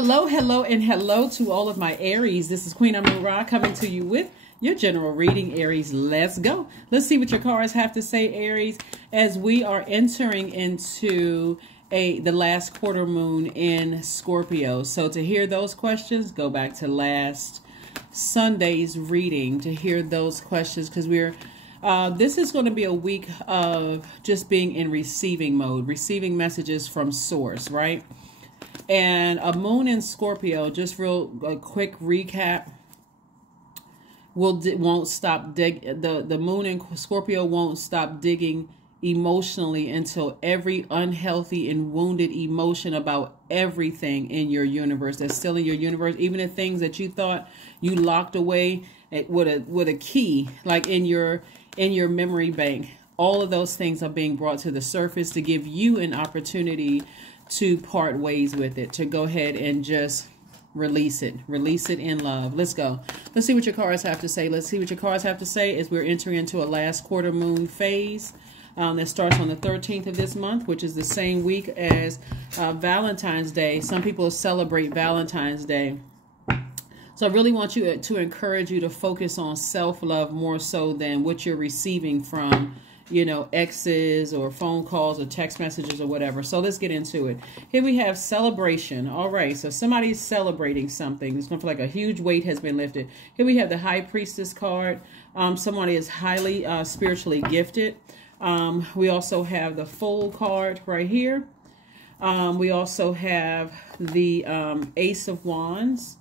Hello, hello, and hello to all of my Aries. This is Queen Amun Ra coming to you with your general reading, Aries. Let's go. Let's see what your cards have to say, Aries, as we are entering into the last quarter moon in Scorpio. So to hear those questions, go back to last Sunday's reading to hear those questions, because this is going to be a week of just being in receiving mode, receiving messages from source, right? And a moon in Scorpio, just a quick recap, won't stop the moon in Scorpio won't stop digging emotionally until every unhealthy and wounded emotion about everything in your universe that's still in your universe, even the things that you thought you locked away with a key, like in your memory bank, all of those things are being brought to the surface to give you an opportunity to part ways with it, to go ahead and just release it in love. Let's go. Let's see what your cards have to say. Let's see what your cards have to say as we're entering into a last quarter moon phase that starts on the 13th of this month, which is the same week as Valentine's Day. Some people celebrate Valentine's Day. So I really want you to encourage you to focus on self-love more so than what you're receiving from, you know, exes or phone calls or text messages or whatever. So let's get into it. Here we have celebration. All right, so somebody's celebrating something. It's going to feel like a huge weight has been lifted. Here we have the High Priestess card. Somebody is highly spiritually gifted. We also have the Fool card right here. We also have the Ace of Wands.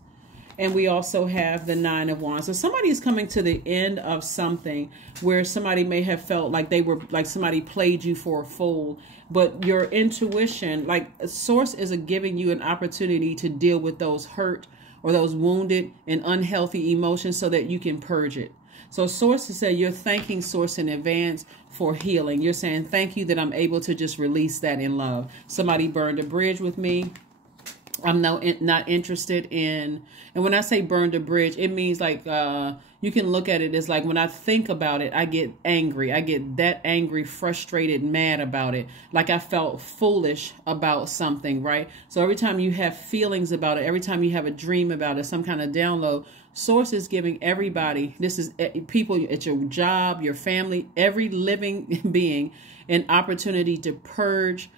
And we also have the Nine of Wands. So somebody is coming to the end of something where somebody may have felt like somebody played you for a fool. But your intuition, like source, is giving you an opportunity to deal with those hurt or those wounded and unhealthy emotions so that you can purge it. So source is saying you're thanking source in advance for healing. You're saying, thank you that I'm able to just release that in love. Somebody burned a bridge with me. I'm not interested in, and when I say burned a bridge, it means like you can look at it as like when I think about it, I get angry. I get that angry, frustrated, mad about it. Like I felt foolish about something, right? So every time you have feelings about it, every time you have a dream about it, some kind of download, source is giving everybody, this is people at your job, your family, every living being, an opportunity to purge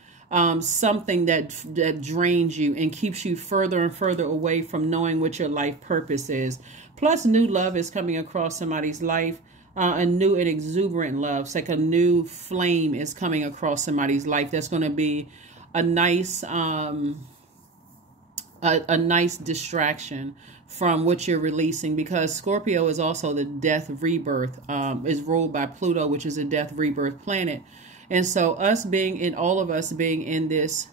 something that drains you and keeps you further and further away from knowing what your life purpose is. Plus, new love is coming across somebody's life, a new and exuberant love. It's like a new flame is coming across somebody's life. That's going to be a nice, a nice distraction from what you're releasing, because Scorpio is also the death rebirth, is ruled by Pluto, which is a death rebirth planet. And so all of us being in this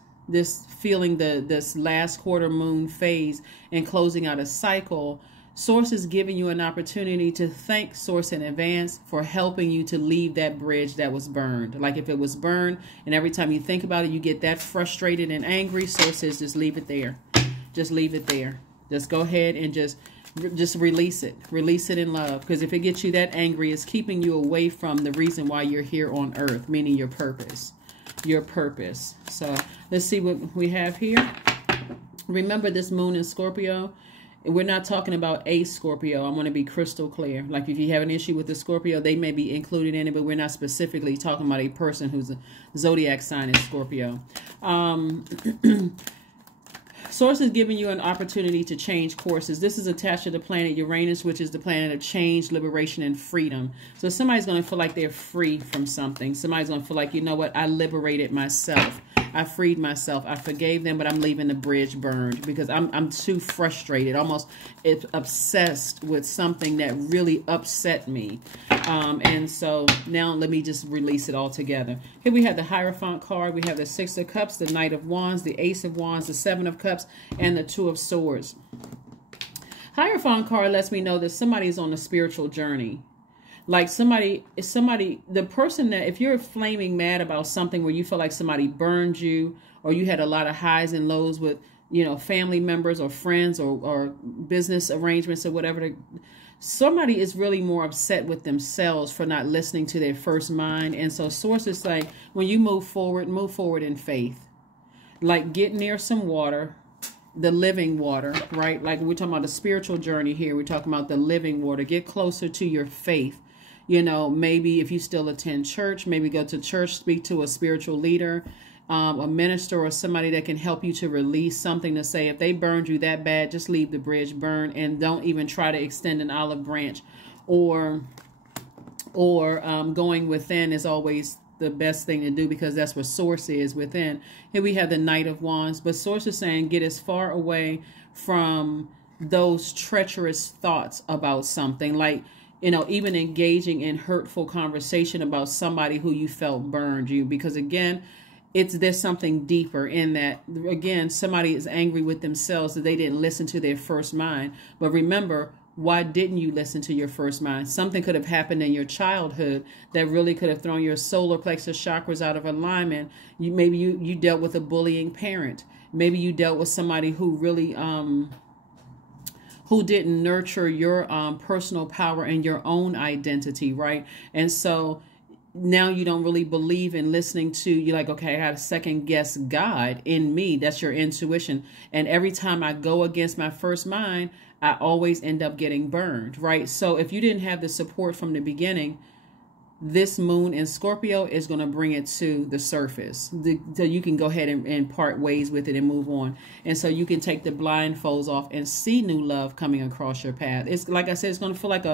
feeling this last quarter moon phase and closing out a cycle, source is giving you an opportunity to thank source in advance for helping you to leave that bridge that was burned. Like if it was burned and every time you think about it, you get that frustrated and angry, source says just leave it there. Just leave it there. Just go ahead and just release it. Release it in love. Because if it gets you that angry, it's keeping you away from the reason why you're here on earth, meaning your purpose. Your purpose. So let's see what we have here. Remember this moon in Scorpio. We're not talking about a Scorpio. I want to be crystal clear. Like if you have an issue with the Scorpio, they may be included in it, but we're not specifically talking about a person whose zodiac sign is Scorpio. Source is giving you an opportunity to change courses. This is attached to the planet Uranus, which is the planet of change, liberation, and freedom. So somebody's going to feel like they're free from something. Somebody's going to feel like, you know what, I liberated myself. I freed myself. I forgave them, but I'm leaving the bridge burned because I'm too frustrated, almost obsessed with something that really upset me. And so now let me just release it all together. Here we have the Hierophant card. We have the Six of Cups, the Knight of Wands, the Ace of Wands, the Seven of Cups, and the Two of Swords. Hierophant card lets me know that somebody's on a spiritual journey. Like the person that, if you're flaming mad about something where you feel like somebody burned you, or you had a lot of highs and lows with, you know, family members or friends or business arrangements or whatever, somebody is really more upset with themselves for not listening to their first mind. And so source is like, when you move forward in faith. Like get near some water the living water, right? Like we're talking about the spiritual journey here. We're talking about the living water. Get closer to your faith. You know, maybe if you still attend church, maybe go to church, speak to a spiritual leader, a minister, or somebody that can help you to release something, to say, if they burned you that bad, just leave the bridge burn and don't even try to extend an olive branch. Or going within is always the best thing to do, because that's where source is, within. Here we have the Knight of Wands, but source is saying get as far away from those treacherous thoughts about something, like, you know, even engaging in hurtful conversation about somebody who you felt burned you, because again, there's something deeper in that. Again, somebody is angry with themselves that they didn't listen to their first mind. But remember, why didn't you listen to your first mind? Something could have happened in your childhood that really could have thrown your solar plexus chakras out of alignment. Maybe you dealt with a bullying parent. Maybe you dealt with somebody who really who didn't nurture your personal power and your own identity, right? And so now you don't really believe in listening to, you're like, okay, I had to second guess God in me. That's your intuition. And every time I go against my first mind, I always end up getting burned, right? So if you didn't have the support from the beginning, this moon in Scorpio is going to bring it to the surface. So you can go ahead and part ways with it and move on. And so you can take the blindfolds off and see new love coming across your path. It's like I said, it's going to feel like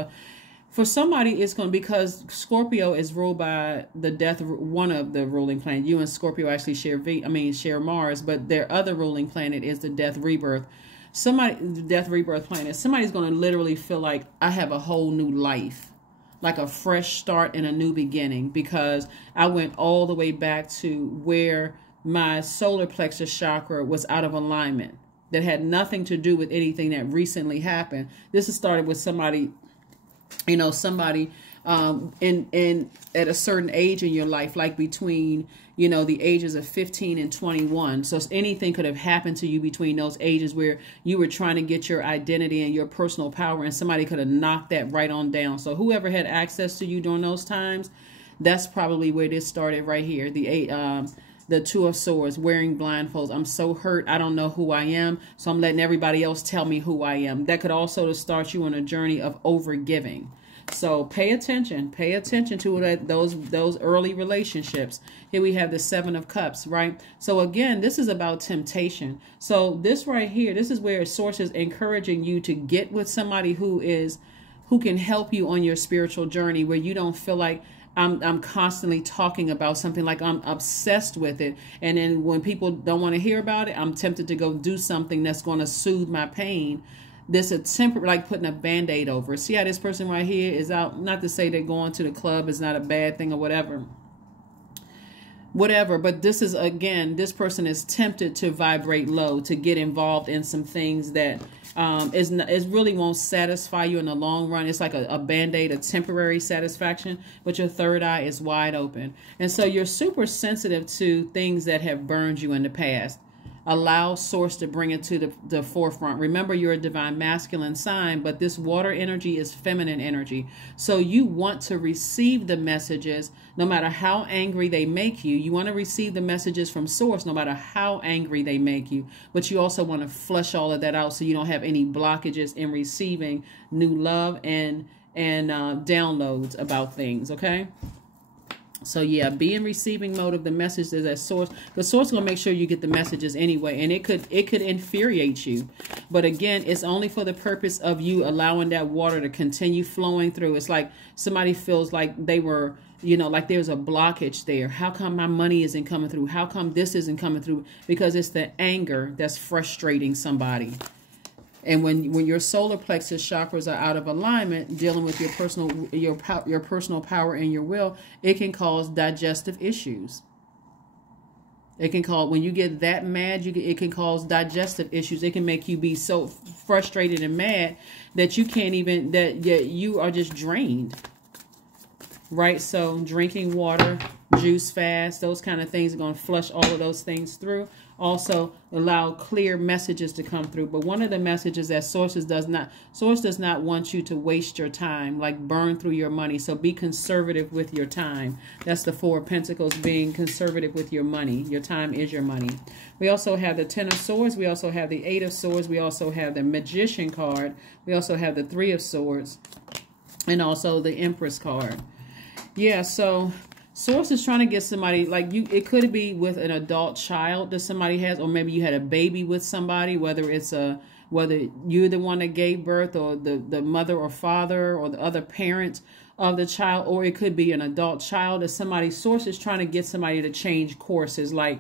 for somebody, it's going to, because Scorpio is ruled by the death, one of the ruling planets. You and Scorpio actually share Mars, but their other ruling planet is the death rebirth. The death rebirth planet. Somebody's going to literally feel like, I have a whole new life, like a fresh start and a new beginning, because I went all the way back to where my solar plexus chakra was out of alignment. That had nothing to do with anything that recently happened. This has started with somebody, you know, somebody in at a certain age in your life, like between, you know, the ages of 15 and 21. So anything could have happened to you between those ages where you were trying to get your identity and your personal power, and somebody could have knocked that right on down. So whoever had access to you during those times, that's probably where this started right here. The Two of Swords, wearing blindfolds. I'm so hurt. I don't know who I am. So I'm letting everybody else tell me who I am. That could also start you on a journey of overgiving. So pay attention to those early relationships. Here we have the Seven of Cups, right? So again, this is about temptation. So this right here, this is where Source is encouraging you to get with somebody who can help you on your spiritual journey, where you don't feel like I'm constantly talking about something, like I'm obsessed with it. And then when people don't want to hear about it, I'm tempted to go do something that's going to soothe my pain. This is temporary, like putting a Band-Aid over. See how this person right here is out. Not to say that going to the club is not a bad thing or whatever. But this is, again, this person is tempted to vibrate low, to get involved in some things that it really won't satisfy you in the long run. It's like a Band-Aid, a temporary satisfaction, but your third eye is wide open. And so you're super sensitive to things that have burned you in the past. Allow Source to bring it to the forefront. Remember, you're a divine masculine sign, but this water energy is feminine energy. So you want to receive the messages, no matter how angry they make you. You want to receive the messages from Source, no matter how angry they make you. But you also want to flush all of that out, so you don't have any blockages in receiving new love and downloads about things, okay? So yeah, be in receiving mode of the messages at Source. The Source is going to make sure you get the messages anyway, and it could infuriate you. But again, it's only for the purpose of you allowing that water to continue flowing through. It's like somebody feels like they were, you know, like there's a blockage there. How come my money isn't coming through? How come this isn't coming through? Because it's the anger that's frustrating somebody. And when your solar plexus chakras are out of alignment, dealing with your personal power and your will, it can cause digestive issues. It can cause, when you get that mad, it can cause digestive issues. It can make you be so frustrated and mad that you can't even, that you are just drained. Right? So drinking water, juice fast, those kind of things are going to flush all of those things through. Also, allow clear messages to come through. But one of the messages that Source does not want you to waste your time, like burn through your money. So be conservative with your time. That's the Four of Pentacles, being conservative with your money. Your time is your money. We also have the Ten of Swords. We also have the Eight of Swords. We also have the Magician card. We also have the Three of Swords. And also the Empress card. Yeah, so Source is trying to get somebody, like you, it could be with an adult child that somebody has, or maybe you had a baby with somebody, whether you're the one that gave birth, or the mother or father or the other parent of the child, or it could be an adult child that somebody, Source is trying to get somebody to change courses. Like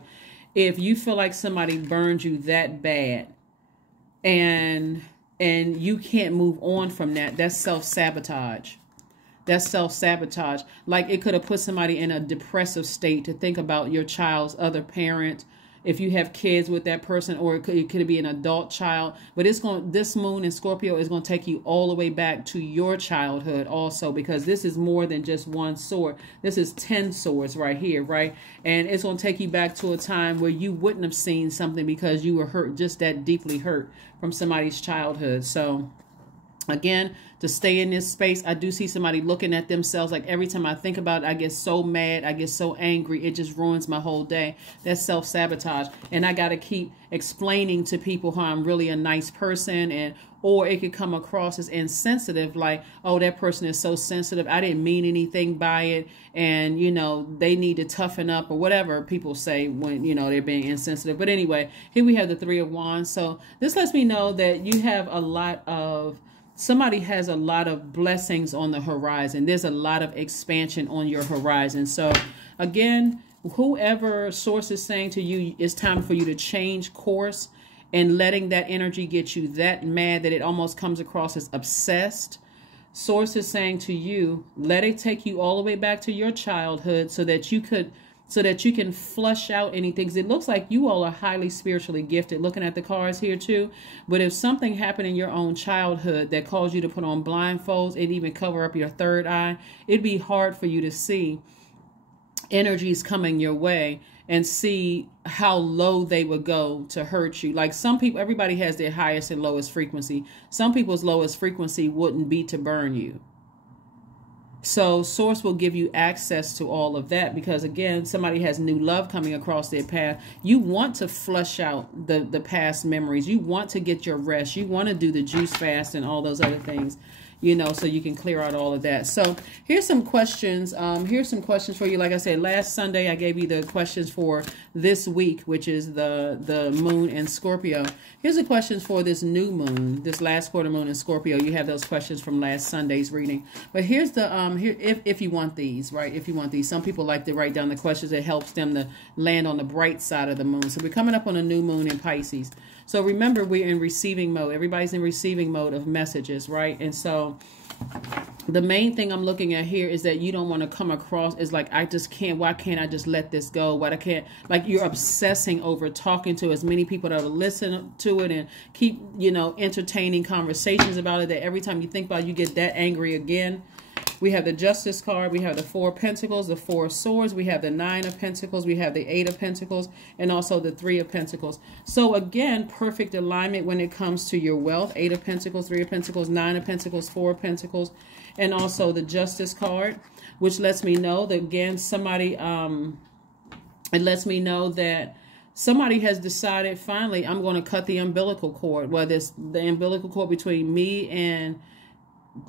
if you feel like somebody burned you that bad and you can't move on from that, that's self-sabotage. That's self-sabotage. Like it could have put somebody in a depressive state to think about your child's other parent, if you have kids with that person, or it could be an adult child. But this moon in Scorpio is going to take you all the way back to your childhood also, because this is more than just one sword. This is 10 swords right here, right? And it's going to take you back to a time where you wouldn't have seen something because you were hurt, just that deeply hurt from somebody's childhood. So again, to stay in this space, I do see somebody looking at themselves like, every time I think about it, I get so mad, I get so angry, it just ruins my whole day. That's self-sabotage. And I got to keep explaining to people how I'm really a nice person, or it could come across as insensitive, like, oh, that person is so sensitive, I didn't mean anything by it, and, you know, they need to toughen up, or whatever people say when, you know, they're being insensitive. But anyway, here we have the Three of Wands. So this lets me know that you have somebody has a lot of blessings on the horizon. There's a lot of expansion on your horizon. So again, whoever Source is saying to you, it's time for you to change course, and letting that energy get you that mad that it almost comes across as obsessed. Source is saying to you, let it take you all the way back to your childhood so that you can flush out anything. It looks like you all are highly spiritually gifted, looking at the cards here too. But if something happened in your own childhood that caused you to put on blindfolds and even cover up your third eye, it'd be hard for you to see energies coming your way and see how low they would go to hurt you. Like some people, everybody has their highest and lowest frequency. Some people's lowest frequency wouldn't be to burn you. So Source will give you access to all of that, because again, somebody has new love coming across their path. You want to flush out the past memories. You want to get your rest. You want to do the juice fast and all those other things, you know, so you can clear out all of that. So here's some questions. Here's some questions for you. Like I said, last Sunday, I gave you the questions for this week, which is the moon in Scorpio. Here's the questions for this new moon, this last quarter moon in Scorpio. You have those questions from last Sunday's reading. But here's the, if you want these, right? If you want these, some people like to write down the questions. It helps them to land on the bright side of the moon. So we're coming up on a new moon in Pisces. So remember, we're in receiving mode. Everybody's in receiving mode of messages, right? And so the main thing I'm looking at here is that you don't want to come across as like, I just can't, why can't I just let this go? Why I can't, like you're obsessing over talking to as many people that will listen to it and keep, you know, entertaining conversations about it, that every time you think about it, you get that angry again. We have the Justice card. We have the Four of Pentacles, the Four of Swords. We have the Nine of Pentacles. We have the Eight of Pentacles, and also the Three of Pentacles. So again, perfect alignment when it comes to your wealth. Eight of Pentacles, Three of Pentacles, Nine of Pentacles, Four of Pentacles, and also the Justice card, which lets me know that, again, somebody, it lets me know that somebody has decided, finally, I'm going to cut the umbilical cord, whether it's the umbilical cord between me and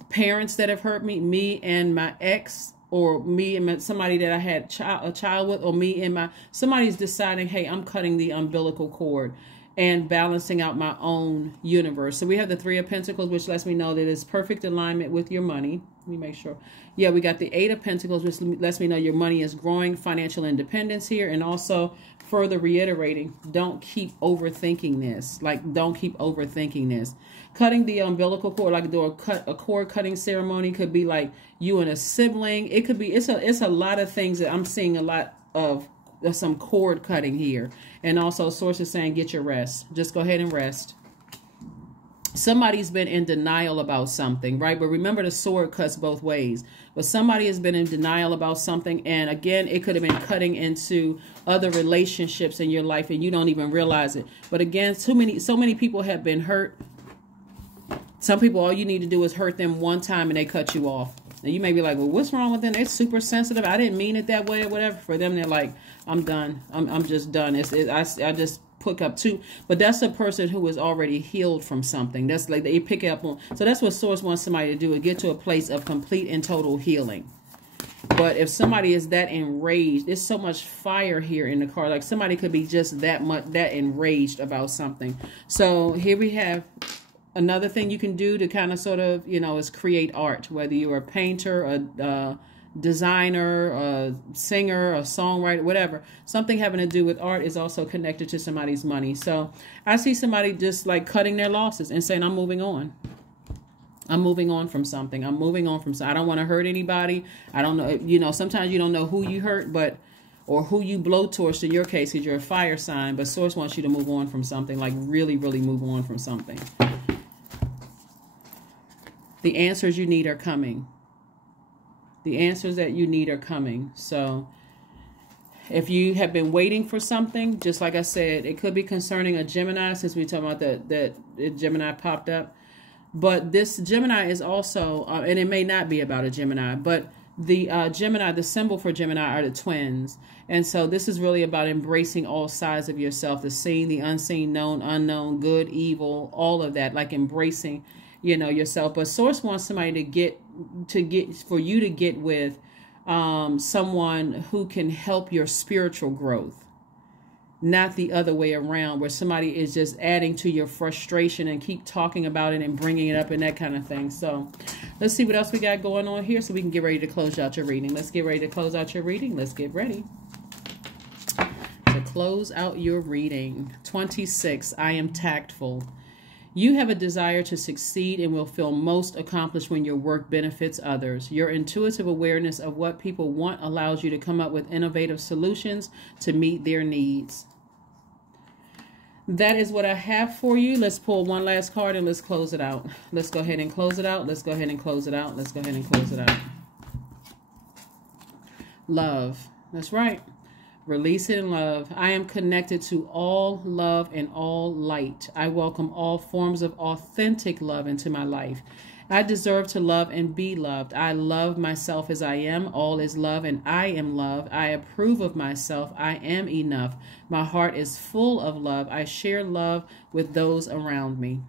parents that have hurt me and my ex, or me and somebody that I had a child with, or me and somebody's deciding, hey, I'm cutting the umbilical cord and balancing out my own universe. So we have the Three of Pentacles, which lets me know that it's perfect alignment with your money. Let me make sure. Yeah, we got the Eight of Pentacles, which lets me know your money is growing, financial independence here, and also further reiterating, don't keep overthinking this. Like, don't keep overthinking this. Cutting the umbilical cord, like do a cord cutting ceremony, could be like you and a sibling. It could be, it's a lot of things that I'm seeing, a lot of some cord cutting here. And also Source is saying, get your rest. Just go ahead and rest. somebody's been in denial about something, right? But remember, the sword cuts both ways. But somebody has been in denial about something. And again, it could have been cutting into other relationships in your life and you don't even realize it. But again, so many people have been hurt. Some people, all you need to do is hurt them one time and they cut you off. And you may be like, well, what's wrong with them? They're super sensitive. I didn't mean it that way or whatever. For them, they're like, I'm done. I'm just done. I just pick up too. But that's a person who is already healed from something. That's like they pick up on. So that's what Source wants somebody to do, is get to a place of complete and total healing. But if somebody is that enraged, there's so much fire here in the card. Like somebody could be just that enraged about something. So here we have another thing you can do to kind of sort of, is create art, whether you're a painter, a designer, a singer, a songwriter, whatever. Something having to do with art is also connected to somebody's money. So I see somebody just like cutting their losses and saying, I'm moving on. I'm moving on from something. I'm moving on from something. I don't want to hurt anybody. I don't know, sometimes you don't know who you hurt, or who you blowtorched in your case, because you're a fire sign, but Source wants you to move on from something, like really, really move on from something. The answers you need are coming. The answers that you need are coming. So if you have been waiting for something, just like I said, it could be concerning a Gemini, since we talked about that Gemini popped up. But this Gemini is also, and it may not be about a Gemini, but the Gemini, the symbol for Gemini are the twins. And so this is really about embracing all sides of yourself, the seen, the unseen, known, unknown, good, evil, all of that, like embracing yourself. But Source wants somebody for you to get with someone who can help your spiritual growth, not the other way around, where somebody is just adding to your frustration and keep talking about it and bringing it up and that kind of thing. So let's see what else we got going on here so we can get ready to close out your reading. Let's get ready to close out your reading. Let's get ready to close out your reading. 26, I am tactful. You have a desire to succeed and will feel most accomplished when your work benefits others. Your intuitive awareness of what people want allows you to come up with innovative solutions to meet their needs. That is what I have for you. Let's pull one last card and let's close it out. Let's go ahead and close it out. Let's go ahead and close it out. Let's go ahead and close it out. Love. That's right. Release it in love. I am connected to all love and all light. I welcome all forms of authentic love into my life. I deserve to love and be loved. I love myself as I am. All is love and I am love. I approve of myself. I am enough. My heart is full of love. I share love with those around me.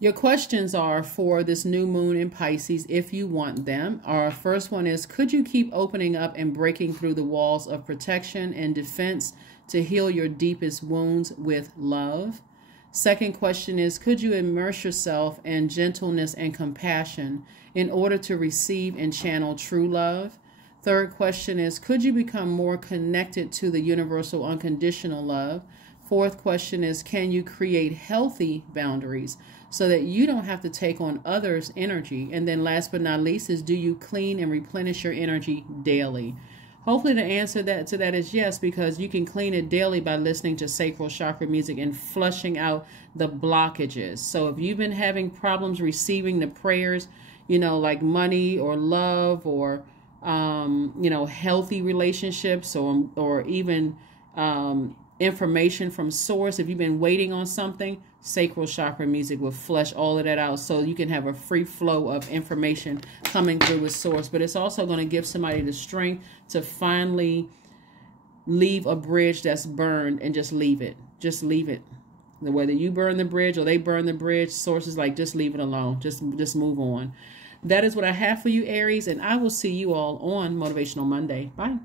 Your questions are for this new moon in Pisces, if you want them. Our first one is, could you keep opening up and breaking through the walls of protection and defense to heal your deepest wounds with love? Second question is, could you immerse yourself in gentleness and compassion in order to receive and channel true love? Third question is, could you become more connected to the universal unconditional love? Fourth question is, can you create healthy boundaries so that you don't have to take on others' energy? And then last but not least is, do you clean and replenish your energy daily? Hopefully the answer to that is yes, because you can clean it daily by listening to sacral chakra music and flushing out the blockages. So if you've been having problems receiving the prayers, like money or love or, healthy relationships or even information from source, if you've been waiting on something, sacral chakra music will flush all of that out so you can have a free flow of information coming through with source. But it's also going to give somebody the strength to finally leave a bridge that's burned and just leave it. Just leave it. Whether you burn the bridge or they burn the bridge, source is like, just leave it alone. Just move on. That is what I have for you, Aries, and I will see you all on Motivational Monday. Bye.